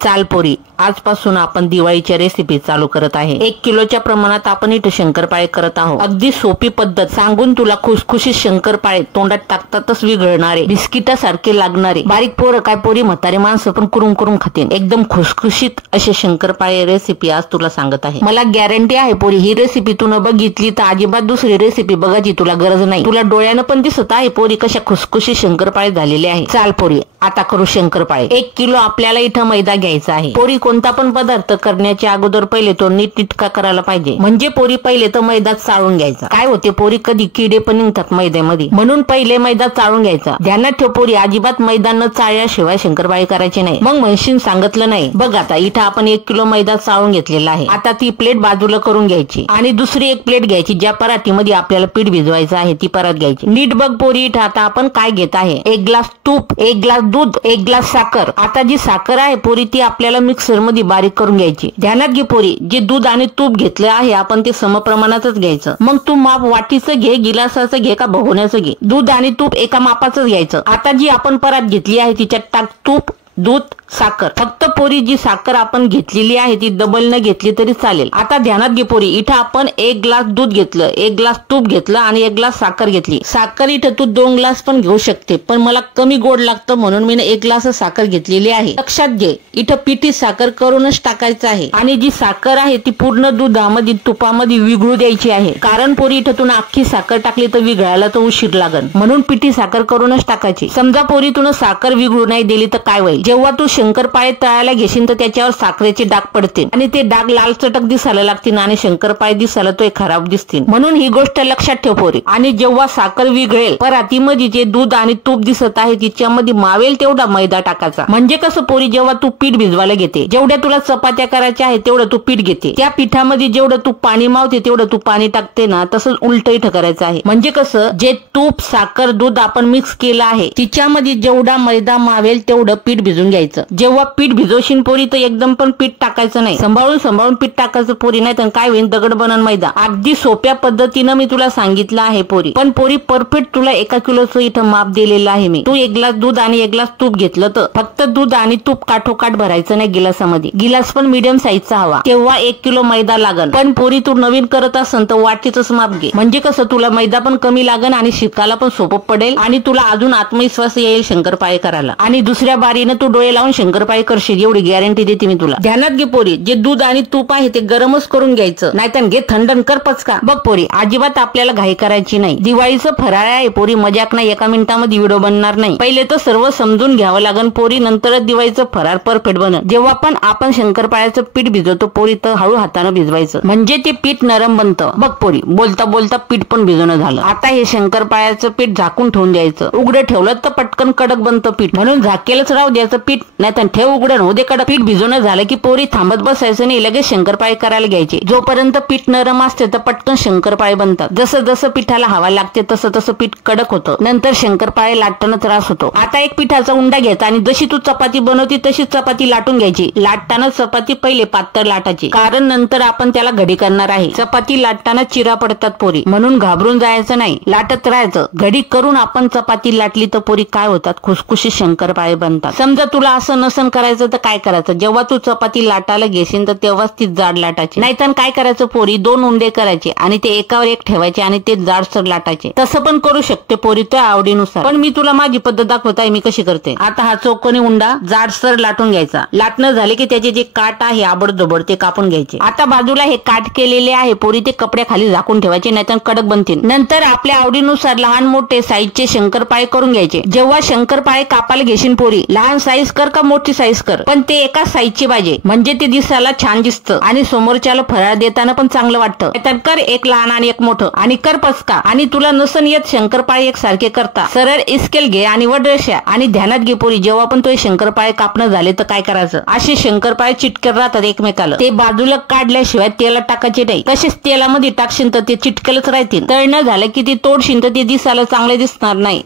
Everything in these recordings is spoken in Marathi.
चाल पोरी, आजपासून आपण दिवाळीच्या रेसिपी चालू करत आहे। 1 किलोच्या प्रमाणात आपण इथे शंकरपाळे करत आहोत। अगदी सोपी पद्धत सांगून तुला खुसखुशीत शंकरपाळे तोंडात टाकतातच विघळणारे, बिस्किटासारखे लागणारे, बारीक पोरं काय पोरी म्हातारे माणसं पण कुरुम कुरुम खातील एकदम खुसखुशीत असे शंकरपाळे रेसिपी आज तुला सांगत आहे। मला गॅरंटी आहे पोरी, ही रेसिपी तू न बघितली तर अजिबात दुसरी रेसिपी बघायची तुला गरज नाही। तुला डोळ्यानं पण दिसत आहे पोरी कशा खुसखुशीत शंकरपाळे झालेले आहे। चाल पोरी, आता करू शंकरपाळे। 1 किलो आपल्याला इथं मैदा घ्यायचा आहे। पोरी कोणता पण पदार्थ करण्याच्या अगोदर पहिले तो नीटनेटका करायला पाहिजे, म्हणजे पोरी पहिले तर मैदा चाळून घ्यायचा। काय होते पोरी, कधी किडे पण निघतात मैद्यामध्ये, म्हणून पहिले मैदा चाळून घ्यायचा। ध्यानात ठेव पोरी, अजिबात मैदा न चाळल्याशिवाय शंकरपाळे करायचे नाही, मग म्हणशील सांगितलं नाही। बघ आता इथं आपण 1 किलो मैदा चाळून घेतलेला आहे। आता ती प्लेट बाजूला करून घ्यायची आणि दुसरी एक प्लेट घ्यायची, ज्या पराठीमध्ये आपल्याला पीठ भिजवायचं आहे ती परात घ्यायची। नीट बघ पोरी, इथं आता आपण काय घेत आहे, 1 ग्लास तूप, 1 ग्लास दूध, 1 ग्लास साखर। आता जी साखर आहे पोरी ती आपल्याला मिक्सर मध्ये बारीक करून घ्यायची। ध्यानात घे पोरी, जे दूध आणि तूप घेतलं आहे आपण ते समप्रमाणातच घ्यायचं। मग तू माप वाटीचं घे, गिलासाचं घे का भगोन्याचं घे, दूध आणि तूप एका मापाचं घ्यायचं। आता जी आपण परात घेतली आहे तिच्यात टाक तूप, दूध, साखर। फक्त पोरी जी साखर आपण घेतलेली आहे ती डबल न घेतली तरी चालेल। आता ध्यानात घे पोरी, इथं आपण 1 ग्लास दूध घेतलं, 1 ग्लास तूप घेतलं आणि 1 ग्लास साखर घेतली। साखर इथं तू 2 ग्लास पण घेऊ शकते, पण मला कमी गोड लागतं म्हणून मी 1 ग्लास साखर घेतलेली आहे। लक्षात घे, इथं पिठी साखर करूनच टाकायचं आहे आणि जी साखर आहे ती पूर्ण दुधामध्ये तुपामध्ये विघळू द्यायची आहे। कारण पोरी इथं तू अख्खी साखर टाकली तर विघळायला तर उशीर लागल, म्हणून पिठी साखर करूनच टाकायची। समजा पोरी तुला साखर विघळू नाही दिली तर काय होईल, जेव्हा तू शंकरपाळे तळायला घेशील तर त्याच्यावर साखरेचे डाग पडतील आणि ते डाग लाल चटक दिसायला लागतील आणि शंकरपाळे दिसायला तो खराब दिसतील, म्हणून ही गोष्ट लक्षात ठेव पोरी। आणि जेव्हा साखर विघळेल परातीमध्ये जे दूध आणि तूप दिसत आहे तिच्यामध्ये मावेल तेवढा मैदा टाकायचा। म्हणजे कसं पोरी, जेव्हा तू पीठ भिजवायला घेते, जेवढ्या तुला चपात्या करायच्या आहे तेवढं तू पीठ घेते, त्या पिठामध्ये जेवढं तू पाणी मावते तेवढं तू पाणी टाकते ना, तसंच उलट इथं करायचं आहे। म्हणजे कसं, जे तूप साखर दूध आपण मिक्स केलं आहे तिच्यामध्ये जेवढा मैदा मावेल तेवढं पीठ भिजून घ्यायचं। जेव्हा पीठ भिजवशील पोरी तर एकदम पण पीठ टाकायचं नाही, सांभाळून पीठ टाकायचं पोरी, नाही तर काय होईल, दगड बनन मैदा। अगदी सोप्या पद्धतीनं मी तुला सांगितलं आहे पोरी, पण पोरी परफेक्ट तुला 1 किलोचं इथं माप दिलेलं आहे मी। तू 1 ग्लास दूध आणि 1 ग्लास तूप घेतलं तर फक्त दूध आणि तूप काठोकाठ भरायचं नाही गिलासामध्ये, गिलास पण मीडियम साईजचा हवा, तेव्हा 1 किलो मैदा लागन। पण पोरी तू नवीन करत असन तर वाटीचंच माप घे, म्हणजे कसं तुला मैदा पण कमी लागन आणि शिकायला पण सोपं पडेल आणि तुला अजून आत्मविश्वास येईल शंकरपाळे करायला, आणि दुसऱ्या बारीनं तू डोळे लावून शंकरपाळे करशील एवढी गॅरंटी देते मी तुला। ध्यानात घे पोरी, जे दूध आणि तूप आहे ते गरमच करून घ्यायचं, नाहीतर घे थंडन कर पचका। बघ पोरी, अजिबात आपल्याला घाई करायची नाही, दिवाळीचं फराळ आहे पोरी, मजाक नाही, 1 मिनिटामध्ये व्हिडिओ बनणार नाही। पहिले तर सर्व समजून घ्यावं लागन पोरी, नंतरच दिवाळीचं फराळ परफेक्ट बनल। जेव्हा पण आपण शंकरपाळ्याचं पीठ भिजवतो पोरी तर हळू हाताने भिजवायचं, म्हणजे ते पीठ नरम बनतं। बघ पोरी, बोलता बोलता पीठ पण भिजवणं झालं। आता हे शंकरपाळ्याचं पीठ झाकून ठेवून द्यायचं, उघडं ठेवलं तर पटकन कडक बनतं पीठ, म्हणून झाकेलच राहू द्यायचं पीठ, नाहीतर ठेव उघडं होऊ दे कडक। पीठ भिजवणं झालं की पोरी थांबत बसायचं नाही, लगेच शंकरपाळे करायला घ्यायचे। जोपर्यंत पीठ नरम असते तर पटकन शंकरपाळे बनतात, जसं जसं पिठाला हवा लागते तसं तसं पीठ कडक होतं, नंतर शंकरपाळे लाटताना त्रास होतो। आता एक पिठाचा उंडा घ्यायचा आणि जशी तू चपाती बनवती तशीच चपाती लाटून घ्यायची। लाटताना चपाती पहिले पातळ लाटायची, कारण नंतर आपण त्याला घडी करणार आहे। चपाती लाटताना चिरा पडतात पोरी, म्हणून घाबरून जायचं नाही, लाटत राहायचं। घडी करून आपण चपाती लाटली तर पोरी काय होतात, खुसखुशीत शंकरपाळे बनतात। समजा तुला असं नसन करायचं तर काय करायचं, जेव्हा तू चपाती लाटायला घेशील तर तेव्हाच ती जाड लाटायची, नाहीतर काय करायचं पोरी, 2 उंडे करायचे आणि ते एकावर एक ठेवायचे आणि ते जाडसर लाटायचे। तसं पण करू शकते पोरी तुझ्या आवडीनुसार, पण मी तुला माझी पद्धत दाखवत आहे मी कशी करते। आता हा चौकोनी उंडा जाडसर लाटून घ्यायचा, लाटणं झाले की त्याचे जे काट आहे आबडधोबड ते कापून घ्यायचे। आता बाजूला हे काट केलेले आहे पोरी, ते कपड्याखाली झाकून ठेवायचे, नाहीतर कडक बनतील। नंतर आपल्या आवडीनुसार लहान मोठे साईजचे शंकरपाळे करून घ्यायचे। जेव्हा शंकरपाळे कापायला घेशील पोरी, लहान साईज कर का मोठी साईज कर, पण ते एका साईजचे पाहिजे, म्हणजे ते दिसायला छान दिसतं आणि समोरच्याला फराळ देताना पण चांगलं वाटतं। तर कर एक लहान आणि एक मोठं आणि कर पचका। आणि तुला नसन येत शंकरपाळे एक सारखे करता, सरळ इस्केल घे आणि वड रेषा। आणि ध्यानात घे पोरी, जेव्हा पण तो शंकरपाळे कापणं झाले तर काय करायचं, असे शंकरपाळे चिटकत राहतात एकमेकाला, ते बाजूला काढल्याशिवाय तेलात टाकायचे नाही, तसेच तेलामध्ये टाकशील तर ते चिटकलच राहतील। तळणं झालं की ते तोडशील तर ते दिसायला चांगले दिसणार नाही।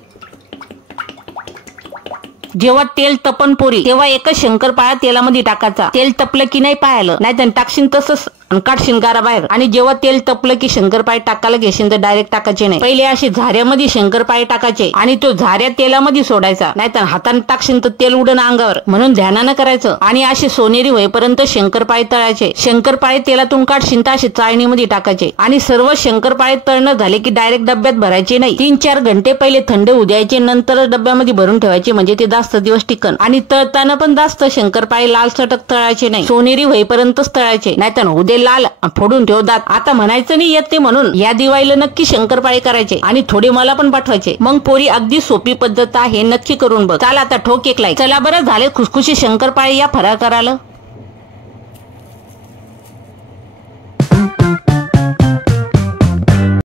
जेव्हा तेल तपन पोरी तेव्हा एकच शंकरपाळा तेलामध्ये टाकायचा. तेल तपलं की नाही पाहायला, नाही टाकशील तसंच काढशील गाराबाहेर. आणि जेव्हा तेल तपलं की शंकरपाळे टाकायला घेशील तर डायरेक्ट टाकायचे नाही. पहिले असे झाऱ्यामध्ये शंकरपाळे टाकायचे आणि तो झाऱ्या तेलामध्ये सोडायचा, नाहीतर हाताने टाकशील तर तेल उडन अंगावर, म्हणून ध्यानानं करायचं. आणि असे सोनेरी होईपर्यंत शंकरपाळे तळायचे. शंकरपाळे तेलातून काढशील तर असे चाळणीमध्ये टाकायचे आणि सर्व शंकरपाळे तळणं झाले की डायरेक्ट डब्यात भरायचे नाही. 3-4 घंटे पहिले थंड होऊ द्यायचे, नंतर डब्यामध्ये भरून ठेवायचे, म्हणजे ते जास्त दिवस टिकन. आणि तळताना पण जास्त शंकरपाळे लाल चटक तळायचे नाही, सोनेरी होईपर्यंतच तळायचे, नाहीतर उद्या लाल फोडून ठेव दात. आता म्हणायचं नाही येत ते, म्हणून या दिवाळीला नक्की शंकरपाळे करायचे आणि थोडे मला पण पाठवायचे. मग पोरी अगदी सोपी पद्धत आहे, नक्की करून बघ. चला आता ठोक एक लाईक. चला बरं झाले खुसखुशी शंकरपाळे, या फराळ करायला.